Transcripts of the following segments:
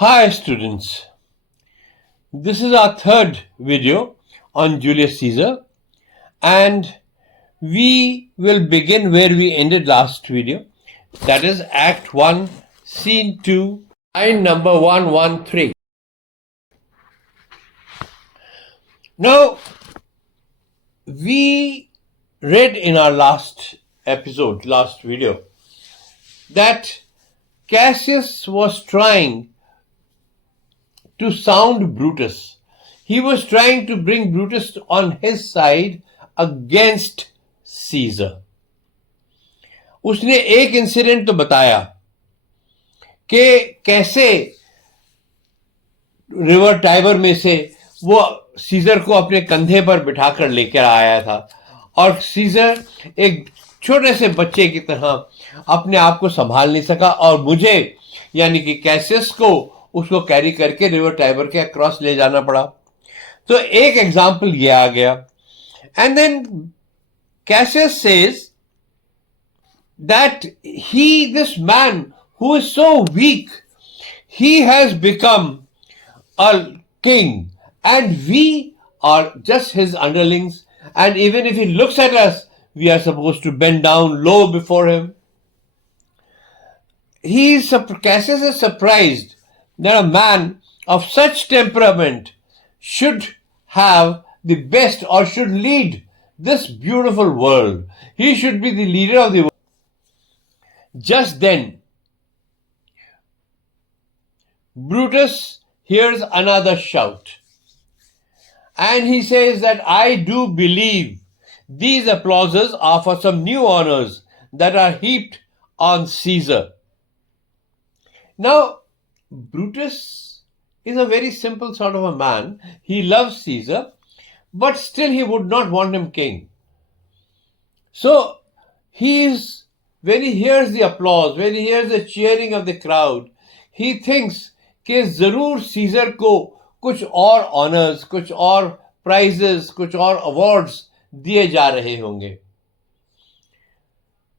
Hi students, this is our third video on Julius Caesar and we will begin where we ended last video, that is Act 1, Scene 2, line number 113. Now, we read in our last video, that Cassius was trying to sound Brutus. He was trying to bring Brutus on his side against Caesar. उसने एक incident तो बताया कि कैसे river Tiber में से वो scissor को अपने कंधे पर बिठाकर लेकर आया था और सीजर एक छोटे से बच्चे की तरह अपने आप को संभाल नहीं सका और मुझे यानी कि कैसियस को उसको कैरी करके रिवर टाइबर के अक्रॉस ले जाना पड़ा. तो एक एग्जाम्पल ये आ गया. And then Cassius says that this man who is so weak, he has become a king and we are just his underlings, and even if he looks at us, we are supposed to bend down low before him. Cassius is surprised that a man of such temperament should have the best or should lead this beautiful world. He should be the leader of the world. Just then, Brutus hears another shout. And he says that I do believe these applauses are for some new honors that are heaped on Caesar. Now, Brutus is a very simple sort of a man. He loves Caesar, but still he would not want him king. So, when he hears the applause, when he hears the cheering of the crowd, he thinks कि जरूर scissor को कुछ और honours, कुछ और prices, कुछ और awards दिए जा रहे होंगे.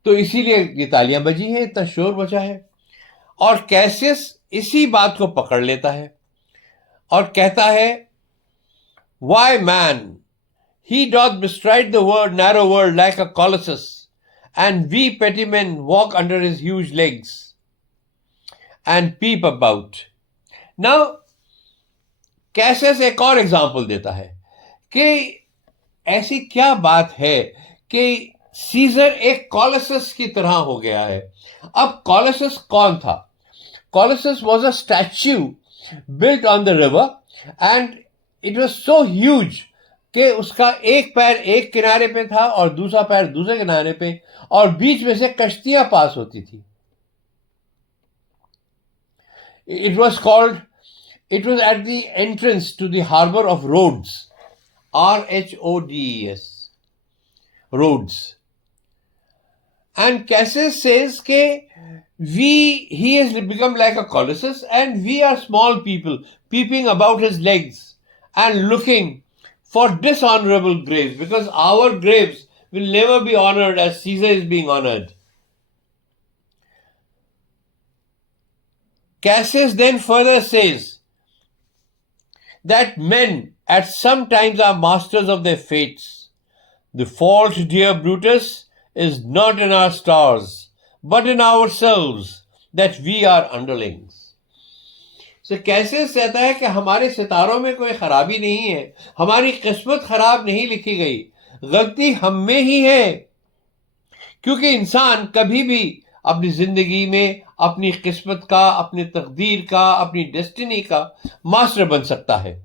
तो इसीलिए ये तालियां बजी हैं, इतना शोर बचा है. और कैसियस इसी बात को पकड़ लेता है और कहता है, Why man, he doth bestride the narrow world like a colossus, and we petty men walk under his huge legs and peep about. Now, Cassius एक और एग्जाम्पल देता है कि ऐसी क्या बात है कि सीजर एक कॉलसस की तरह हो गया है. अब कॉलसस कौन था? Colossus was a statue built on the river and it was so huge कि उसका एक पैर एक किनारे पे था और दूसरा पैर दूसरे किनारे पे और बीच में से कश्तियां पास होती थी. It was at the entrance to the harbor of Rhodes, Rhodes, Rhodes. And Cassius says that he has become like a colossus and we are small people peeping about his legs and looking for dishonorable graves, because our graves will never be honored as Caesar is being honored. Cassius then further says that men at some times are masters of their fates. The fault, dear Brutus, is not in our stars, but in ourselves, that we are underlings. So Cassius कहता है कि हमारे सितारों में कोई खराबी नहीं है, हमारी किस्मत खराब नहीं लिखी गई, गलती हम में ही है. क्योंकि इंसान कभी भी अपनी जिंदगी में अपनी किस्मत का, अपनी तकदीर का, अपनी डेस्टिनी का मास्टर बन सकता है.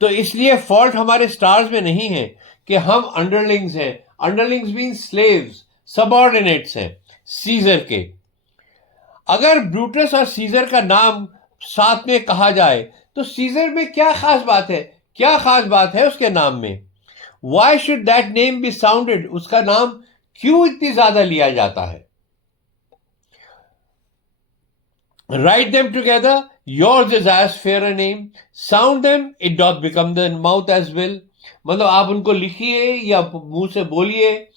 तो इसलिए फॉल्ट हमारे स्टार्स में नहीं है कि हम अंडरलिंग्स हैं. अंडरलिंग्स मीन स्लेव्स, सबऑर्डिनेट्स हैं सीजर के. अगर ब्रूटस और सीजर का नाम साथ में कहा जाए तो सीजर में क्या खास बात है? क्या खास बात है उसके नाम में? Why should that name be sounded? उसका नाम क्यों इतनी ज्यादा लिया जाता है? Write them together, yours is as fair a name. Sound them, it doth become the mouth as well. मतलब आप उनको लिखिए या मुंह से बोलिए,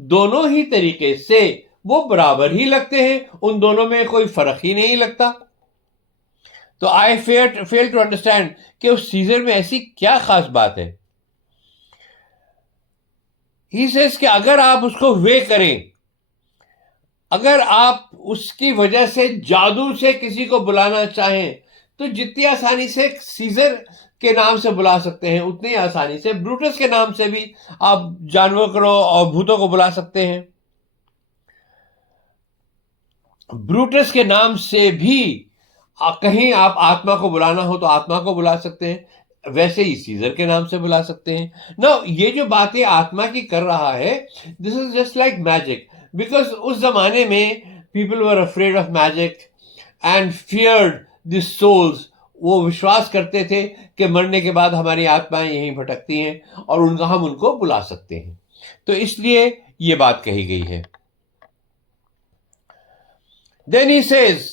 दोनों ही तरीके से वो बराबर ही लगते हैं, उन दोनों में कोई फर्क ही नहीं लगता. तो आई फेल टू अंडरस्टैंड कि उस सीजर में ऐसी क्या खास बात है. ही सेज कि अगर आप उसको वे करें, अगर आप उसकी वजह से जादू से किसी को बुलाना चाहें, तो जितनी आसानी से सीजर के नाम से बुला सकते हैं उतनी आसानी से ब्रूटस के नाम से भी आप जानवरों और भूतों को बुला सकते हैं. ब्रूटस के नाम से भी कहीं आप आत्मा को बुलाना हो तो आत्मा को बुला सकते हैं, वैसे ही सीजर के नाम से बुला सकते हैं. ना ये जो बातें आत्मा की कर रहा है, this is just like magic, because उस जमाने में people were afraid of magic and feared the souls. वो विश्वास करते थे कि मरने के बाद हमारी आत्माएं यहीं भटकती हैं और उनका हम उनको बुला सकते हैं. तो इसलिए ये बात कही गई है. Then he says,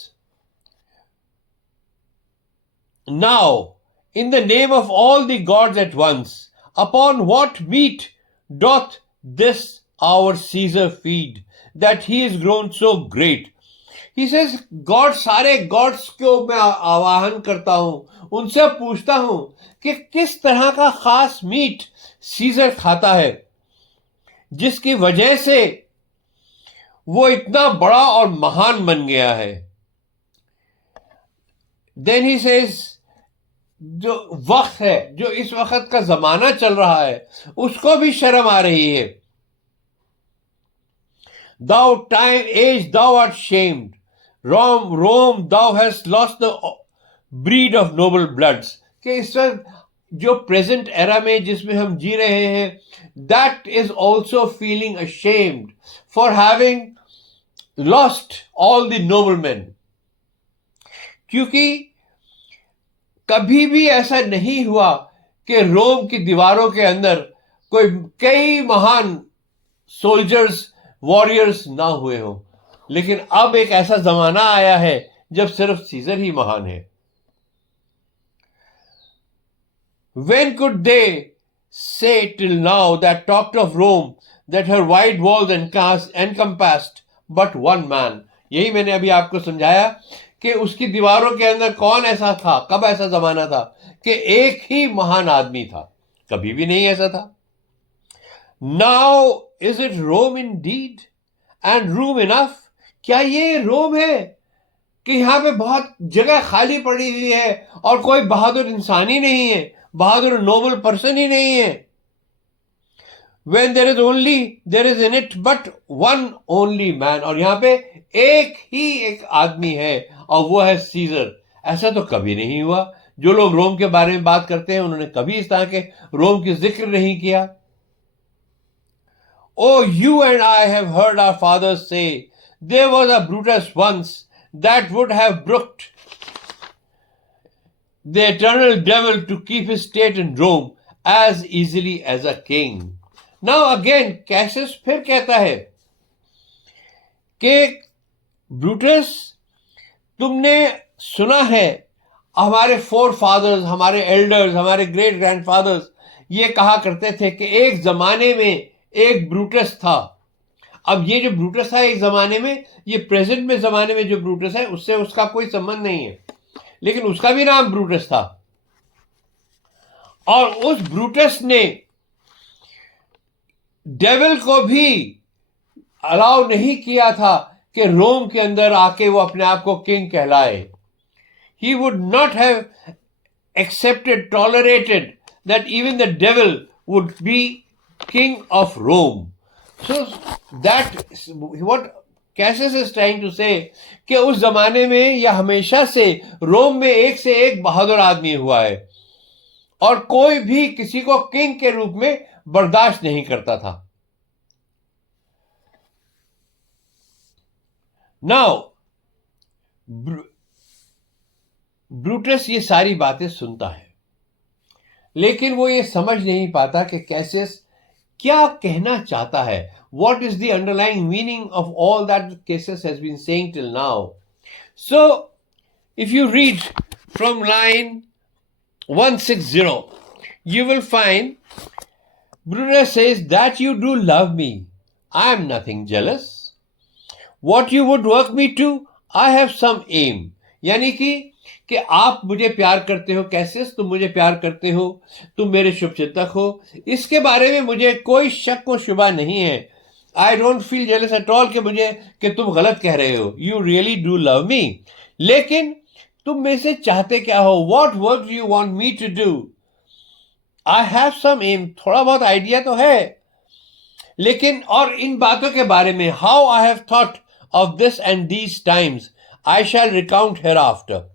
now, in the name of all the gods at once, upon what meat doth this our Caesar feed, that he is grown so great? He says, God, सारे गॉड्स को मैं आवाहन करता हूं, उनसे पूछता हूं कि किस तरह का खास मीट सीजर खाता है जिसकी वजह से वो इतना बड़ा और महान बन गया है. देन ही सेज, जो वक्त है, जो इस वक्त का जमाना चल रहा है, उसको भी शर्म आ रही है. Thou time age thou art shamed, Rome thou hast lost the breed of noble bloods. कि इस वक्त जो प्रेजेंट एरा में जिसमें हम जी रहे हैं, that is also feeling ashamed for having lost all the noble man. क्योंकि कभी भी ऐसा नहीं हुआ कि रोम की दीवारों के अंदर कई महान सोल्जर्स, वॉरियर्स ना हुए हो, लेकिन अब एक ऐसा जमाना आया है जब सिर्फ सीजर ही महान है. When could they say till now that talked of Rome that her wide walls encompassed but one man? यही मैंने अभी आपको समझाया कि उसकी दीवारों के अंदर कौन ऐसा था, कब ऐसा जमाना था कि एक ही महान आदमी था, कभी भी नहीं ऐसा था. Now is it Rome indeed and room enough? क्या ये रोम है कि यहां पे बहुत जगह खाली पड़ी हुई है और कोई बहादुर इंसान ही नहीं है, बहादुर नोबल पर्सन ही नहीं है. When there is in it but one only man, और यहां पे एक आदमी है और वो है सीजर. ऐसा तो कभी नहीं हुआ. जो लोग रोम के बारे में बात करते हैं उन्होंने कभी इस तरह के रोम की जिक्र नहीं किया. Oh, you and I have heard our fathers say, there was a Brutus once that would have brooked the eternal devil to keep his state in Rome as easily as a king. Now again, Cassius फिर कहता है कि Brutus, तुमने सुना है हमारे four fathers, हमारे elders, हमारे ग्रेट ग्रैंडफादर्स ये कहा करते थे कि एक जमाने में एक ब्रूटस था. अब ये जो ब्रूटस था एक जमाने में, ये प्रेजेंट में जमाने में जो ब्रूटस है उससे उसका कोई संबंध नहीं है, लेकिन उसका भी नाम ब्रूटस था. और उस ब्रूटस ने डेविल को भी अलाउ नहीं किया था कि रोम के अंदर आके वो अपने आप को किंग कहलाए. He would not have accepted, tolerated that even the devil would be king of Rome. So that what Cassius is trying to say कि उस जमाने में या हमेशा से रोम में एक से एक बहादुर आदमी हुआ है और कोई भी किसी को किंग के रूप में बर्दाश्त नहीं करता था. नाउ ब्रूटस ये सारी बातें सुनता है, लेकिन वो ये समझ नहीं पाता कि कैसियस क्या कहना चाहता है. What is the underlying meaning of all that Cassius has been saying till now? So, if you read from line 160, you will find Brutus says that you do love me. I am nothing jealous. What you would work me to, I have some aim. यानी कि आप मुझे प्यार करते हो, कैसे तुम मुझे प्यार करते हो, तुम मेरे शुभचिंतक हो, इसके बारे में मुझे कोई शक व शुबा नहीं है. I don't feel jealous at all कि तुम गलत कह रहे हो. You really do love me. लेकिन तुम मेरे से चाहते क्या हो? What work do you want me to do? I have some um. थोड़ा बहुत आइडिया तो है, लेकिन और इन बातों के बारे में, how I have thought of this and these times I shall recount hereafter.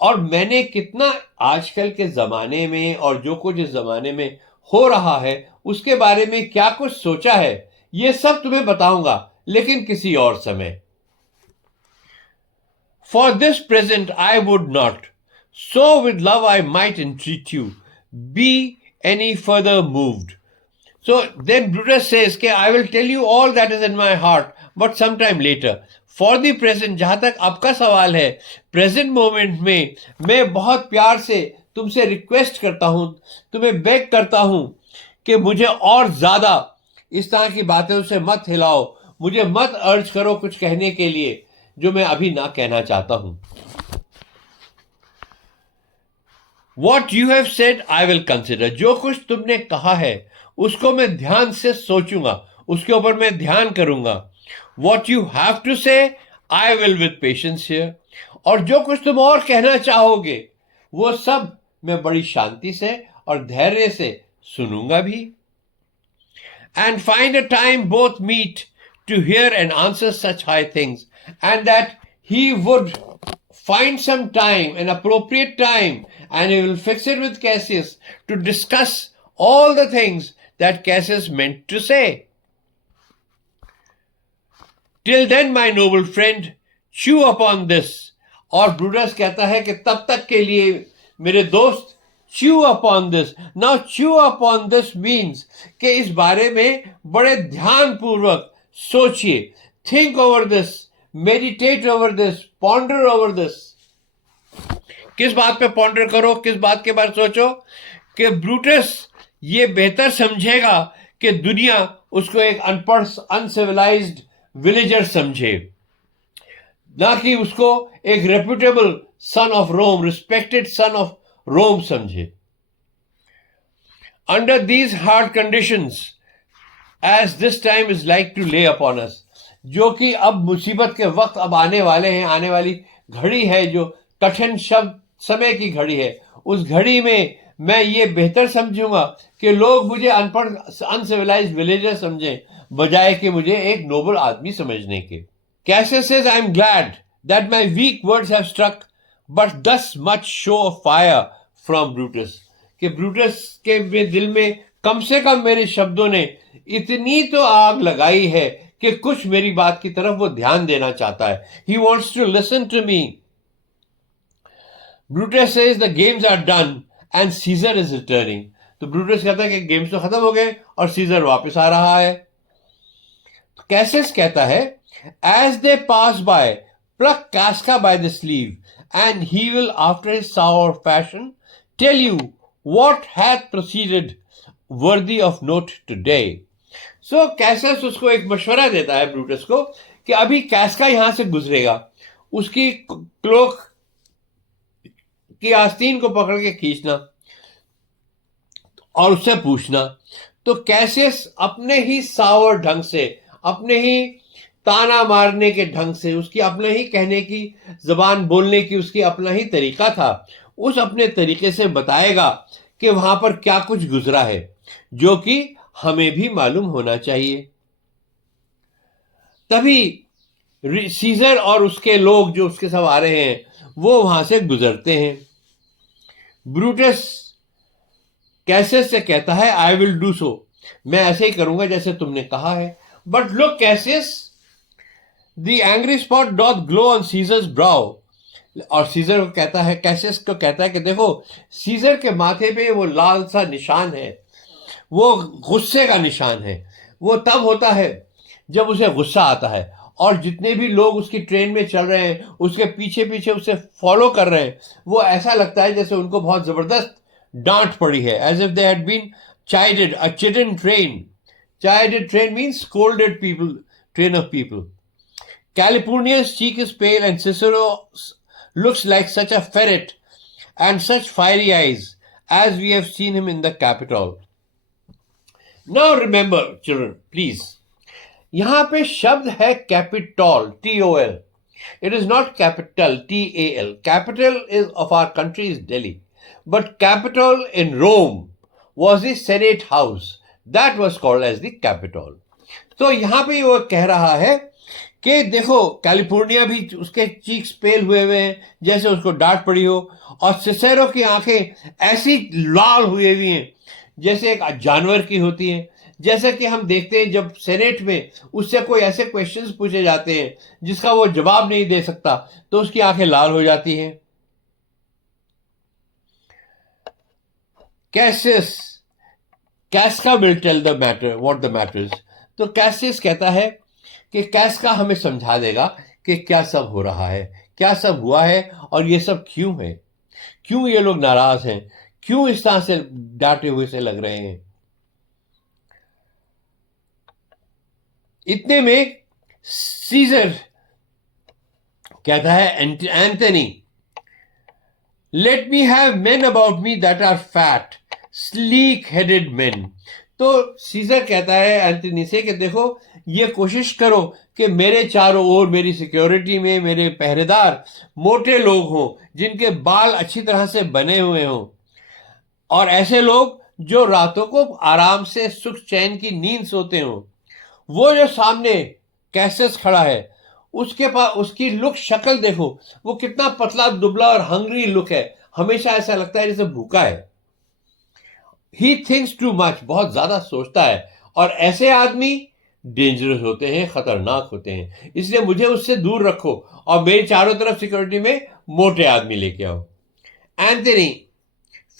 और मैंने कितना आजकल के जमाने में और जो कुछ इस जमाने में हो रहा है उसके बारे में क्या कुछ सोचा है, ये सब तुम्हें बताऊंगा, लेकिन किसी और समय. For this present I would not. So with love I might entreat you. Be any further moved. So then Brutus says, कि I will tell you all that is in my heart, but sometime later. For the present, जहां तक आपका सवाल है, present moment में मैं बहुत प्यार से तुमसे रिक्वेस्ट करता हूं, तुम्हें बेग करता हूं कि मुझे और ज्यादा इस तरह की बातें उसे मत हिलाओ, मुझे मत अर्ज करो कुछ कहने के लिए जो मैं अभी ना कहना चाहता हूं. What you have said I will consider. जो कुछ तुमने कहा है उसको मैं ध्यान से सोचूंगा, उसके ऊपर मैं ध्यान करूंगा. वॉट यू हैव टू से I will with patience here. और जो कुछ तुम और कहना चाहोगे वो सब मैं बड़ी शांति से और धैर्य से सुनूंगा भी. And find a time both meet to hear and answer such high things, and that he would find some time, an appropriate time, and he will fix it with Cassius to discuss all the things that Cassius meant to say. Till then, my noble friend, chew upon this. और Brutus कहता है कि तब तक के लिए मेरे दोस्त, chew upon this. Now, chew upon this means कि इस बारे में बड़े ध्यान पूर्वक सोचिए. Think over this, meditate over this, ponder over this. किस बात पे पॉन्डर करो, किस बात के बारे सोचो? कि ब्रूटस ये बेहतर समझेगा कि दुनिया उसको एक अनपढ़, अनसिविलाइज्ड विलेजर समझे, ना कि उसको एक reputable son of Rome, respected son of Rome समझे. Under these hard conditions as this time is like to lay upon us, जो कि अब मुसीबत के वक्त अब आने वाले हैं, आने वाली घड़ी है, जो कठिन शब्द समय की घड़ी है, उस घड़ी में मैं ये बेहतर समझूंगा कि लोग मुझे अनपढ़, अनसिविलाइज्ड विलेजर समझें, बजाय कि मुझे एक नोबल आदमी समझने के. Cassius says, I am glad that my weak words have struck but thus much show of fire from Brutus. कि ब्रूटस के दिल में कम से कम मेरे शब्दों ने इतनी तो आग लगाई है कि कुछ मेरी बात की तरफ वो ध्यान देना चाहता है. He wants to listen to me. Brutus says the games are done and Caesar is returning. तो ब्रूटस कहता है कि गेम्स तो खत्म हो गए और सीजर वापस आ रहा है. तो कैसियस कहता है, as they pass by, pluck Casca by the sleeve, and he will, after his sour fashion, tell you what hath proceeded worthy of note today. So Cassius उसको एक मशवरा देता है ब्रूटस को कि अभी कैस्का यहां से गुजरेगा, उसकी क्लोक की आस्तीन को पकड़ के खींचना और उससे पूछना. तो कैसियस अपने ही सावर ढंग से, अपने ही ताना मारने के ढंग से, उसकी अपने ही कहने की जबान बोलने की उसकी अपना ही तरीका था, उस अपने तरीके से बताएगा कि वहां पर क्या कुछ गुजरा है, जो कि हमें भी मालूम होना चाहिए. तभी सीजर और उसके लोग जो उसके साथ आ रहे हैं वो वहां से गुजरते हैं. ब्रूटस कैसियस से कहता है, आई विल डू सो, मैं ऐसे ही करूंगा जैसे तुमने कहा है. But look Cassius, the angry spot doth glow on Caesar's brow. और सीजर को कहता है, कैसियस को कहता है कि देखो सीजर के माथे पे वो लाल सा निशान है, वो गुस्से का निशान है. वो तब होता है जब उसे गुस्सा आता है, और जितने भी लोग उसकी ट्रेन में चल रहे हैं, उसके पीछे पीछे उसे फॉलो कर रहे हैं, वो ऐसा लगता है जैसे उनको बहुत जबरदस्त डांट पड़ी है. As if they had been chided, a chidden train. Chided train means scolded people, train of people. Calpurnia's cheek is pale and Cicero's looks like such a ferret and such fiery eyes as we have seen him in the Capitol. Now remember, children, please, यहाँ पे शब्द है capital, TOL. It is not capital, TAL. Capital is of our country is Delhi. But capital in Rome was the Senate House. That was called as the Capitol. तो यहाँ पे वो कह रहा है कि देखो कैलिफोर्निया भी उसके चीक्स पेल हुए हुए हैं जैसे उसको डांट पड़ी हो, और सिसेरो की आंखें ऐसी लाल हुई हुई हैं जैसे एक जानवर की होती हैं. जैसे कि हम देखते हैं जब सेनेट में उससे कोई ऐसे क्वेश्चंस पूछे जाते हैं जिसका वो जवाब नहीं दे सकता तो उसकी आंखें लाल हो जाती हैं. Casca will tell the matter what the matters. तो कैसियस कहता है कि कैस्का हमें समझा देगा कि क्या सब हो रहा है, क्या सब हुआ है और ये सब क्यों है, क्यों ये लोग नाराज हैं, क्यों इस तरह से डांटे हुए से लग रहे हैं. इतने में सीजर कहता है Antony, let me have men about me that are fat sleek headed men. तो सीजर कहता है एंथनी से कि देखो ये कोशिश करो कि मेरे चारों ओर मेरी सिक्योरिटी में मेरे पहरेदार मोटे लोग हों जिनके बाल अच्छी तरह से बने हुए हों, और ऐसे लोग जो रातों को आराम से सुख चैन की नींद सोते हों. वो जो सामने कैसेस खड़ा है उसके पास उसकी लुक शक्ल देखो, वो कितना पतला दुबला और हंग्री लुक है, हमेशा ऐसा लगता है जैसे भूखा है. ही थिंक्स टू मच, बहुत ज्यादा सोचता है, और ऐसे आदमी डेंजरस होते हैं, खतरनाक होते हैं, इसलिए मुझे उससे दूर रखो और मेरी चारों तरफ सिक्योरिटी में मोटे आदमी लेके आओ. Anthony,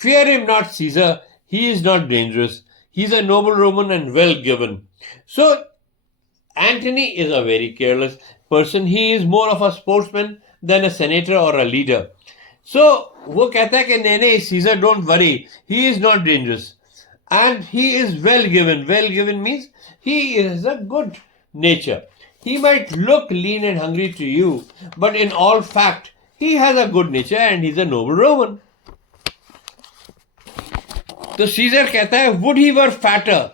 fear him not, Caesar, he is not dangerous, he is a noble Roman and well given. So Antony is a very careless person. He is more of a sportsman than a senator or a leader. So वो कहता है कि नहीं, Caesar, don't worry, he is not dangerous and he is well given. Well given means he is a good nature. He might look lean and hungry to you, but in all fact he has a good nature and he's a noble Roman. तो Caesar कहता है would he were fatter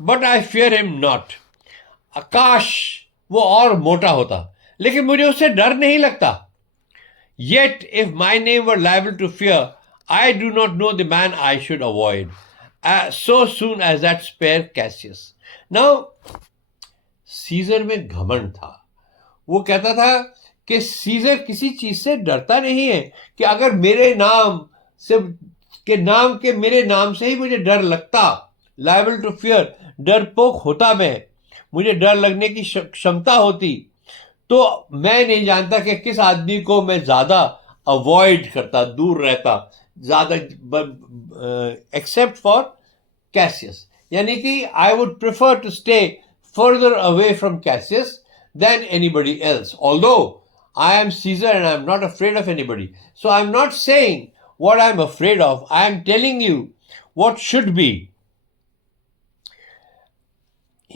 but I fear him not. आकाश वो और मोटा होता लेकिन मुझे उससे डर नहीं लगता. Yet if my name were liable to fear I do not know the man I should avoid so soon as that spare Cassius. Now Caesar में घमंड था. वो कहता था कि सीजर किसी चीज से डरता नहीं है, कि अगर मेरे नाम से मेरे नाम से ही मुझे डर लगता, लायबल टू फियर, डरपोक होता मैं, मुझे डर लगने की क्षमता होती, तो मैं नहीं जानता कि किस आदमी को मैं ज्यादा अवॉइड करता, दूर रहता ज्यादा, एक्सेप्ट फॉर कैसियस. यानी कि I would prefer to stay further away from Cassius then anybody else. Although I am Caesar and I am not afraid of anybody, so I am not saying what I'm afraid of. I am telling you what should be.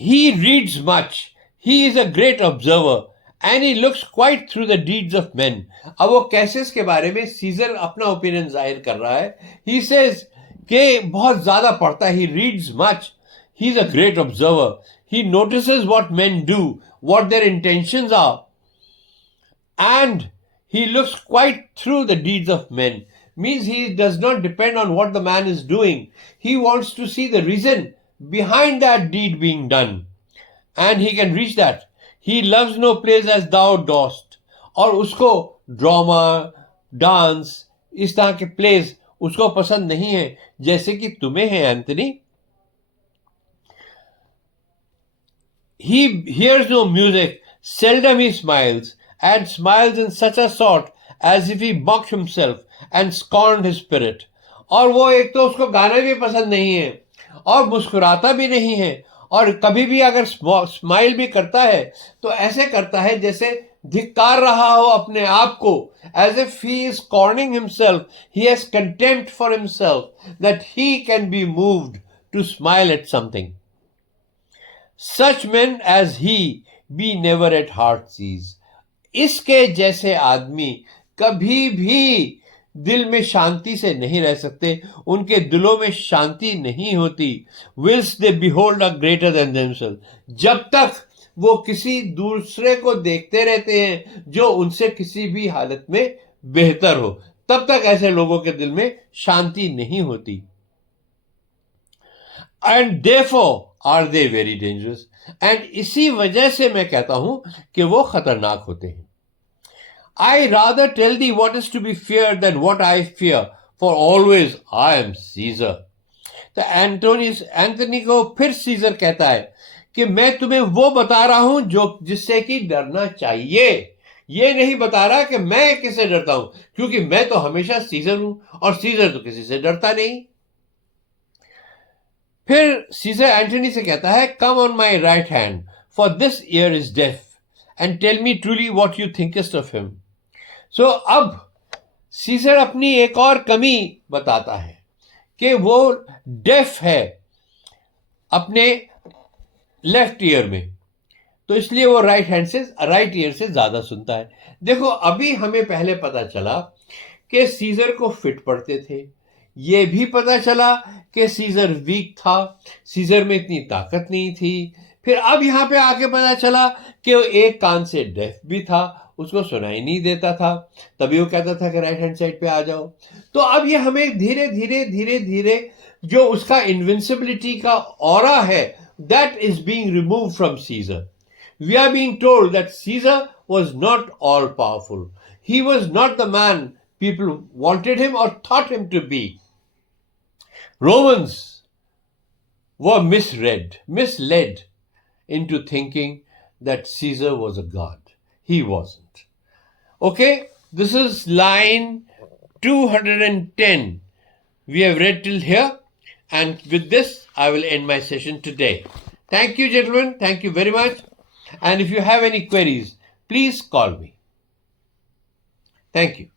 He reads much. He is a great observer and he looks quite through the deeds of men. अब वो cases के बारे में scissor अपना opinion जाहिर कर रहा है. He says कि बहुत ज्यादा पढ़ता है. He reads much. He is a great observer. He notices what men do, what their intentions are, and he looks quite through the deeds of men. Means he does not depend on what the man is doing. He wants to see the reason behind that deed being done. And he can reach that. He loves no plays as thou dost. और उसको drama, dance, इस तरह के place उसको पसंद नहीं है जैसे कि तुम्हें है Anthony. He hears no music. Seldom he smiles. And smiles in such a sort as if he mocked himself and scorned his spirit. और वो एक तो उसको गाना भी पसंद नहीं है और मुस्कुराता भी नहीं है, और कभी भी अगर स्माइल भी करता है तो ऐसे करता है जैसे धिक्कार रहा हो अपने आप को, as if he is scorning himself. He has contempt for himself that he can be moved to smile at something. Such men as he be never at heart sees. इसके जैसे आदमी कभी भी दिल में शांति से नहीं रह सकते, उनके दिलों में शांति नहीं होती। whilst they behold a greater than themselves, जब तक वो किसी दूसरे को देखते रहते हैं जो उनसे किसी भी हालत में बेहतर हो, तब तक ऐसे लोगों के दिल में शांति नहीं होती। And therefore are they very dangerous, and इसी वजह से मैं कहता हूं कि वो खतरनाक होते हैं। I rather tell thee what is to be feared than what I fear, for always I am Caesar. तो एंथोनी को फिर सीजर कहता है कि मैं तुम्हें वो बता रहा हूं जो जिससे कि डरना चाहिए, ये नहीं बता रहा कि मैं किससे डरता हूं, क्योंकि मैं तो हमेशा सीजर हूं और सीजर तो किसी से डरता नहीं। फिर सीजर एंटनी से कहता है, come on my right hand, for this ear is deaf, and tell me truly what you thinkst of him. So अब सीजर अपनी एक और कमी बताता है कि वो डेफ है अपने लेफ्ट ईयर में, तो इसलिए वो राइट ईयर से ज्यादा सुनता है। देखो, अभी हमें पहले पता चला कि सीजर को फिट पड़ते थे, ये भी पता चला कि सीजर वीक था, सीजर में इतनी ताकत नहीं थी। फिर अब यहां पे आके पता चला कि वो एक कान से डेफ भी था, उसको सुनाई नहीं देता था, तभी वो कहता था कि राइट हैंड साइड पे आ जाओ। तो अब ये हमें धीरे धीरे जो उसका इनविंसिबिलिटी का ऑरा है, that is being removed from Caesar. We are being told that Caesar was not all powerful. He was not the man people wanted him or thought him to be. Romans were misled into thinking that Caesar was a god. He wasn't. Okay, this is line 210. We have read till here, and with this I will end my session today. Thank you, gentlemen. Thank you very much. And if you have any queries, please call me. Thank you.